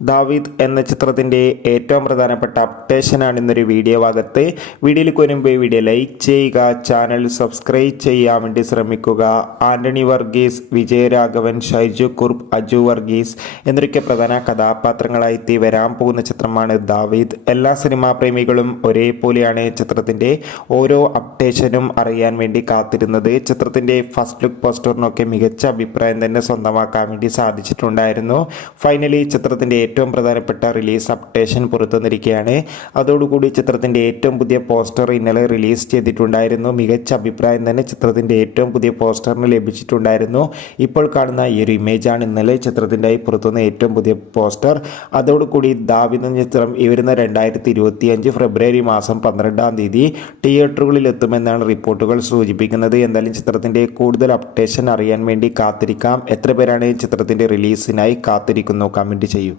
ദാവീദ് എന്ന ചിത്രത്തിൻ്റെ ഏറ്റവും പ്രധാനപ്പെട്ട അപ്ഡേഷനാണ് ഇന്നൊരു വീഡിയോ ഭാഗത്ത്. വീഡിയോയിലേക്ക് വരുമ്പോൾ വീഡിയോ ലൈക്ക് ചെയ്യുക, ചാനൽ സബ്സ്ക്രൈബ് ചെയ്യാൻ വേണ്ടി ശ്രമിക്കുക. ആന്റണി വർഗീസ്, വിജയരാഘവൻ, ഷൈജു കുറുപ്പ്, അജു വർഗീസ് എന്നൊക്കെ പ്രധാന കഥാപാത്രങ്ങളായി വരാൻ പോകുന്ന ചിത്രമാണ് ദാവീദ്. എല്ലാ സിനിമാ പ്രേമികളും ഒരേപോലെയാണ് ചിത്രത്തിൻ്റെ ഓരോ അപ്ഡേഷനും അറിയാൻ വേണ്ടി കാത്തിരുന്നത്. ചിത്രത്തിൻ്റെ ഫസ്റ്റ് ലുക്ക് പോസ്റ്ററിനൊക്കെ മികച്ച അഭിപ്രായം തന്നെ സ്വന്തമാക്കാൻ വേണ്ടി സാധിച്ചിട്ടുണ്ടായിരുന്നു. ഫൈനലി ചിത്രത്തിൻ്റെ ഏറ്റവും പ്രധാനപ്പെട്ട റിലീസ് അപ്ഡേഷൻ പുറത്തുവന്നിരിക്കുകയാണ്. അതോടുകൂടി ചിത്രത്തിൻ്റെ ഏറ്റവും പുതിയ പോസ്റ്റർ ഇന്നലെ റിലീസ് ചെയ്തിട്ടുണ്ടായിരുന്നു. മികച്ച അഭിപ്രായം തന്നെ ചിത്രത്തിൻ്റെ ഏറ്റവും പുതിയ പോസ്റ്ററിന് ലഭിച്ചിട്ടുണ്ടായിരുന്നു. ഇപ്പോൾ കാണുന്ന ഈ ഒരു ഇമേജാണ് ഇന്നലെ ചിത്രത്തിൻ്റെ പുറത്തുവന്ന ഏറ്റവും പുതിയ പോസ്റ്റർ. അതോടുകൂടി ദാവീദ് എന്ന ചിത്രം ഈ വരുന്ന 2025 ഫെബ്രുവരി മാസം 12-ാം തീയതി തിയേറ്ററുകളിൽ എത്തുമെന്നാണ് റിപ്പോർട്ടുകൾ സൂചിപ്പിക്കുന്നത്. എന്തായാലും ചിത്രത്തിൻ്റെ കൂടുതൽ അപ്ഡേഷൻ അറിയാൻ വേണ്ടി കാത്തിരിക്കാം. എത്ര പേരാണ് ചിത്രത്തിൻ്റെ റിലീസിനായി കാത്തിരിക്കുന്നു? കമൻറ്റ് ചെയ്യൂ.